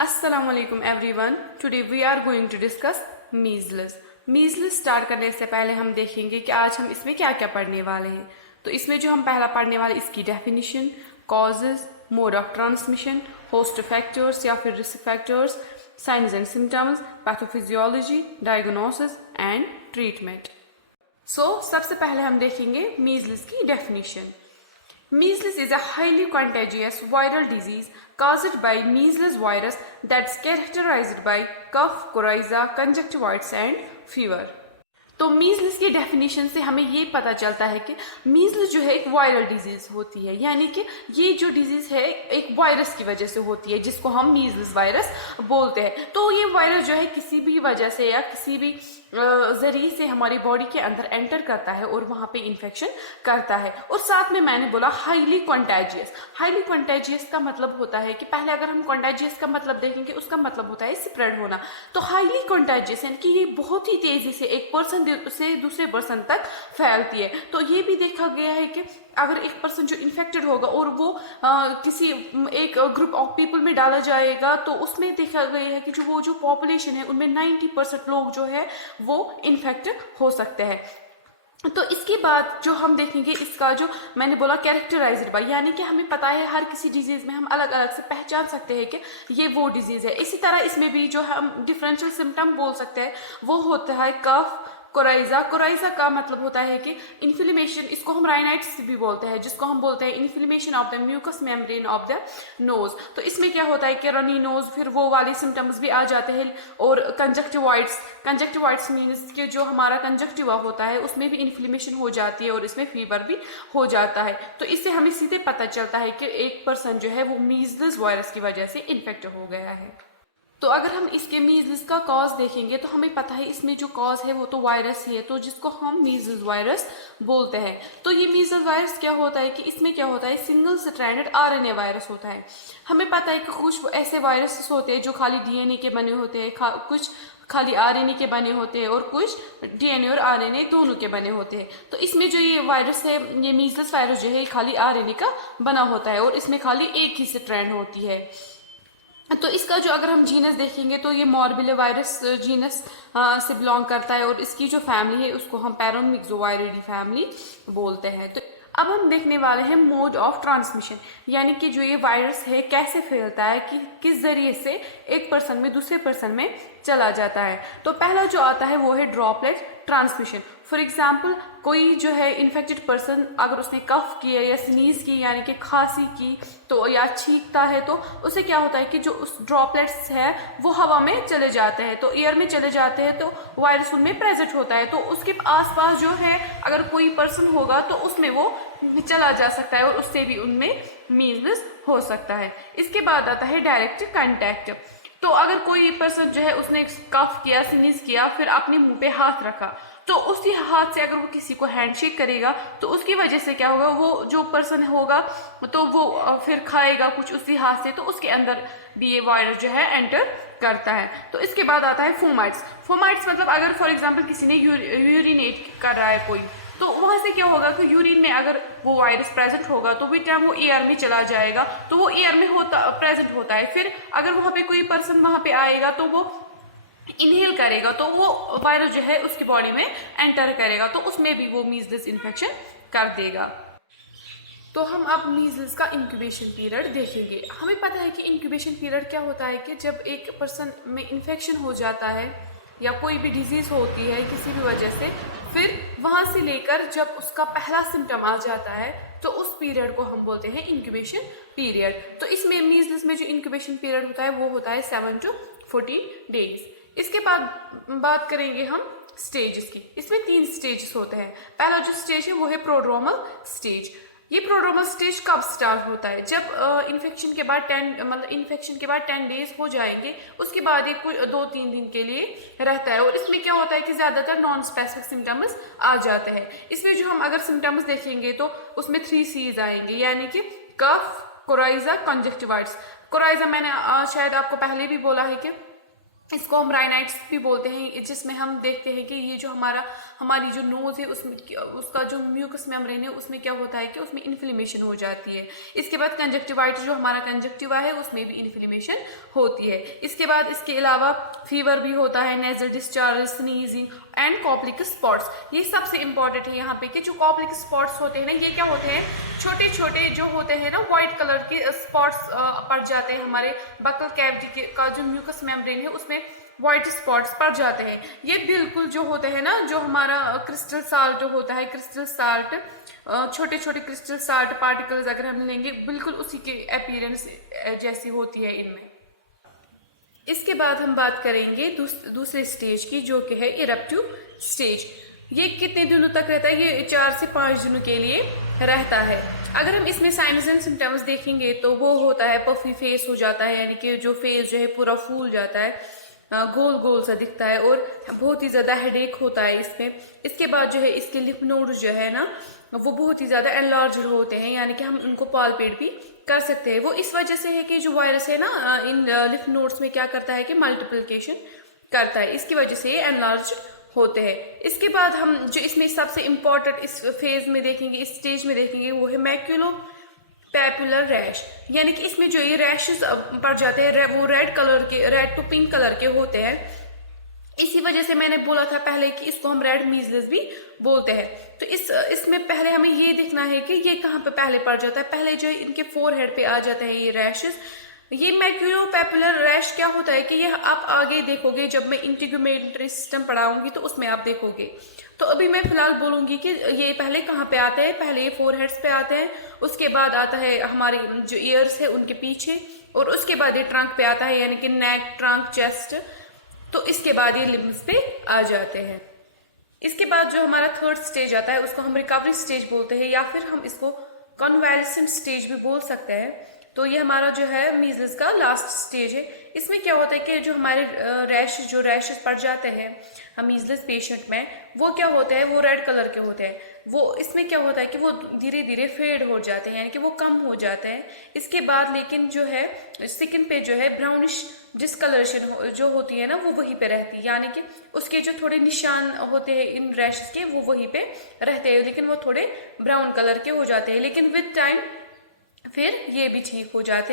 Assalamu alaikum everyone. Today we are going to discuss measles. measles start करने से पहले हम देखेंगे कि आज हम इसमें क्या क्या पढ़ने वाले हैं। तो इसमें जो हम पहला पढ़ने वाले इसकी definition, causes, mode of transmission, host factors या फिर risk factors, science and symptoms, pathophysiology, diagnosis and treatment. सबसे पहले हम देखेंगे measles की definition. Measles is a highly contagious viral disease caused by measles virus that's characterized by cough, coryza, conjunctivitis and fever. तो measles की definition से हमें ये पता चलता है कि मीजल्स जो है एक वायरल डिजीज होती है, यानी कि ये जो डिजीज है एक वायरस की वजह से होती है जिसको हम मीजल्स वायरस बोलते हैं। तो ये वायरस जो है किसी भी वजह से या किसी भी जरिए से हमारी बॉडी के अंदर एंटर करता है और वहां पे इन्फेक्शन करता है। और साथ में मैंने बोला हाईली कंटेजियस। हाईली कंटेजियस का मतलब होता है कि पहले अगर हम कंटेजियस का मतलब देखेंगे उसका मतलब होता है स्प्रेड होना। तो हाईली कंटेजियस यानी कि ये बहुत ही तेजी से एक पर्सन से दूसरे पर्सन तक फैलती है। तो ये भी देखा गया है कि अगर एक पर्सन जो इन्फेक्टेड होगा और वो किसी एक ग्रुप ऑफ पीपल में डाला जाएगा तो उसमें देखा गया है कि जो पॉपुलेशन है उनमें 90% लोग जो है वो इन्फेक्ट हो सकते हैं। तो इसके बाद जो हम देखेंगे इसका जो मैंने बोला कैरेक्टराइज्ड बाय, यानी कि हमें पता है हर किसी डिजीज में हम अलग अलग से पहचान सकते हैं कि ये वो डिजीज है। इसी तरह इसमें भी जो हम डिफरेंशियल सिम्टम बोल सकते हैं वो होता है कफ, कोराइजा। कोराइजा का मतलब होता है कि इन्फ्लेमेशन, इसको हम राइनाइटिस भी बोलते हैं, जिसको हम बोलते हैं inflammation of the mucous membrane of the nose. तो इसमें क्या होता है कि रनी नोज, फिर वो वाले सिम्टम्स भी आ जाते हैं। और कंजक्टिवाइट्स, कंजक्टिवाइट्स मीन्स कि जो हमारा कंजक्टिवा होता है उसमें भी इन्फ्लेमेशन हो जाती है और इसमें फीवर भी हो जाता है। तो इससे हमें सीधे पता चलता है कि एक पर्सन जो है वो मीजल्स वायरस की वजह से इन्फेक्ट हो गया है। तो अगर हम इसके मीजल्स का कॉज देखेंगे तो हमें पता है इसमें जो कॉज है वो तो वायरस ही है, तो जिसको हम मीजल्स वायरस बोलते हैं। तो ये मीजल्स वायरस क्या होता है कि इसमें क्या होता है, सिंगल स्ट्रैंडेड आरएनए वायरस होता है। हमें पता है कि कुछ ऐसे वायरसेस होते हैं जो खाली डीएनए के बने होते हैं, कुछ खाली आरएनए के बने होते हैं और कुछ डीएनए और आरएनए दोनों के बने होते हैं। तो इसमें जो ये वायरस है, ये मीजल्स वायरस जो है खाली आरएनए का बना होता है और इसमें खाली एक ही स्ट्रैंड होती है। तो इसका जो अगर हम जीनस देखेंगे तो ये मॉर्बिले वायरस जीनस से बिलोंग करता है और इसकी जो फैमिली है उसको हम पैरामिक्सोवायरिडी फैमिली बोलते हैं। तो अब हम देखने वाले हैं मोड ऑफ ट्रांसमिशन, यानी कि जो ये वायरस है कैसे फैलता है, कि किस जरिए से एक पर्सन में दूसरे पर्सन में चला जाता है। तो पहला जो आता है वो है ड्रॉपलेट ट्रांसमिशन। फॉर एग्जाम्पल कोई जो है इन्फेक्टेड पर्सन अगर उसने कफ किया या स्नीज की यानी कि खांसी की तो या छींकता है तो उससे क्या होता है कि जो उस ड्रॉपलेट्स है वो हवा में चले जाते हैं, तो एयर में चले जाते हैं तो वायरस उनमें प्रेजेंट होता है। तो उसके आसपास जो है अगर कोई पर्सन होगा तो उसमें वो चला जा सकता है और उससे भी उनमें मीजल्स हो सकता है। इसके बाद आता है डायरेक्ट कांटेक्ट। तो अगर कोई पर्सन जो है उसने कफ किया, स्नीज किया, फिर अपने मुंह पे हाथ रखा, तो उसी हाथ से अगर वो किसी को हैंडशेक करेगा तो उसकी वजह से क्या होगा, वो जो पर्सन होगा तो वो फिर खाएगा कुछ उसी हाथ से, तो उसके अंदर भी ये वायरस जो है एंटर करता है। तो इसके बाद आता है फोमाइट्स। फोमाइट्स मतलब अगर फॉर एग्जांपल किसी ने यूरिनेट कर रहा है कोई, तो वहां से क्या होगा कि यूरिन में अगर वो वायरस प्रेजेंट होगा तो भी टाइम वो एयर में चला जाएगा, तो वो एयर में प्रेजेंट होता है। फिर अगर वहां पे कोई पर्सन वहां पे आएगा तो वो इनहेल करेगा तो वो वायरस जो है उसकी बॉडी में एंटर करेगा, तो उसमें भी वो मीजल्स इन्फेक्शन कर देगा। तो हम अब मीजल्स का इंक्यूबेशन पीरियड देखेंगे। हमें पता है कि इंक्यूबेशन पीरियड क्या होता है कि जब एक पर्सन में इन्फेक्शन हो जाता है या कोई भी डिजीज होती है किसी भी वजह से, फिर वहां से लेकर जब उसका पहला सिम्टम आ जाता है तो उस पीरियड को हम बोलते हैं इंक्यूबेशन पीरियड। तो इसमें मीजल्स में जो इंक्यूबेशन पीरियड होता है वो होता है 7 to 14 डेज। इसके बाद बात करेंगे हम स्टेजेस की। इसमें 3 स्टेजेस होते हैं। पहला जो स्टेज है वो है प्रोड्रोमल स्टेज। ये प्रोड्रोमल स्टेज कब स्टार्ट होता है, जब इन्फेक्शन के बाद 10 डेज हो जाएंगे, उसके बाद ये कोई 2-3 दिन के लिए रहता है। और इसमें क्या होता है कि ज्यादातर नॉन स्पेसिफिक सिम्टम्स आ जाते हैं। इसमें जो हम अगर सिम्टम्स देखेंगे तो उसमें 3 C's आएंगे, यानी कि कफ, कोराइजा, कंजक्टिवाइटिस। कोराइजा मैंने शायद आपको पहले भी बोला है कि इसको हम राइनाइटिस भी बोलते हैं, जिसमें हम देखते हैं कि ये जो हमारी जो नोज है उसमें उसका जो म्यूकस मेम्ब्रेन है उसमें क्या होता है कि उसमें इन्फ्लेमेशन हो जाती है। इसके बाद कंजक्टिवाइटिस, जो हमारा कंजक्टिवा है उसमें भी इन्फ्लेमेशन होती है। इसके बाद इसके अलावा फीवर भी होता है, nasal discharge, sneezing and Koplik spots. ये सबसे इंपॉर्टेंट है यहाँ पे कि जो कॉप्लिक स्पॉट्स होते हैं ना, ये क्या होते हैं, छोटे छोटे जो होते हैं ना व्हाइट कलर के स्पॉट्स पड़ जाते हैं हमारे बकल कैविटी का जो म्यूकस मेम्ब्रेन है उसमें व्हाइट स्पॉट्स पड़ जाते हैं। ये बिल्कुल जो होते हैं ना, जो हमारा क्रिस्टल साल्ट होता है, क्रिस्टल साल्ट, छोटे छोटे क्रिस्टल साल्ट पार्टिकल्स अगर हम लेंगे बिल्कुल उसी के अपीयरेंस जैसी होती है इनमें। इसके बाद हम बात करेंगे दूसरे स्टेज की, जो कि है इरप्टिव स्टेज। ये कितने दिनों तक रहता है? ये 4 से 5 दिनों के लिए रहता है। अगर हम इसमें साइन्स एंड सिम्टम्स देखेंगे तो वो होता है पफी फेस हो जाता है, यानी कि जो फेस जो है पूरा फूल जाता है, गोल गोल सा दिखता है और बहुत ही ज्यादा हेडेक होता है इसमें। इसके बाद जो है इसके लिप नोड्स जो है ना वो बहुत ही ज्यादा एनलार्ज होते हैं, यानी कि हम उनको पालपेट भी कर सकते हैं। वो इस वजह से है कि जो वायरस है ना इन लिप नोड्स में क्या करता है कि मल्टीप्लिकेशन करता है, इसकी वजह से ये एनलार्ज होते हैं। इसके बाद हम जो इसमें सबसे इम्पोर्टेंट इस फेज में देखेंगे, इस स्टेज में देखेंगे, वो है मैक्यूलो पैपुलर रैश, यानी कि इसमें जो ये रैशेस पड़ जाते हैं वो रेड कलर के, रेड टू पिंक कलर के होते हैं। इसी वजह से मैंने बोला था पहले कि इसको हम रेड मीजल्स भी बोलते हैं। तो इसमें पहले हमें ये देखना है कि ये कहाँ पे पहले पड़ जाता है। पहले जो इनके फोरहेड पे आ जाता है ये रैशेस। ये मैक्यूलोपैपुलर रैश क्या होता है कि ये आप आगे देखोगे, जब मैं इंटीग्यूमेंट्री सिस्टम पढ़ाऊंगी तो उसमें आप देखोगे। तो अभी मैं फिलहाल बोलूंगी कि ये पहले कहाँ पे आते हैं। पहले ये फोरहेड्स पे आते हैं, उसके बाद आता है हमारी जो ईयर्स है उनके पीछे, और उसके बाद ये ट्रंक पे आता है, यानी कि नेक, ट्रंक, चेस्ट। तो इसके बाद ये लिम्स पे आ जाते हैं। इसके बाद जो हमारा थर्ड स्टेज आता है उसको हम रिकवरी स्टेज बोलते हैं, या फिर हम इसको कन्वालेसेंट स्टेज भी बोल सकते हैं। तो ये हमारा जो है मीजल्स का लास्ट स्टेज है। इसमें क्या होता है कि जो हमारे रैशेस पड़ जाते हैं मीजल्स पेशेंट में, वो क्या होते हैं, वो रेड कलर के होते हैं। वो इसमें क्या होता है कि वो धीरे धीरे फेड हो जाते हैं, यानी कि वो कम हो जाते हैं। इसके बाद लेकिन जो है स्किन पे जो है ब्राउनिश डिस्कलरेशन जो होती है ना वो वहीं पे रहती है, यानी कि उसके जो थोड़े निशान होते हैं इन रैशेस के वो वहीं पे रहते हैं, लेकिन वो थोड़े ब्राउन कलर के हो जाते हैं। लेकिन विद टाइम फिर ये भी ठीक हो जाते हैं।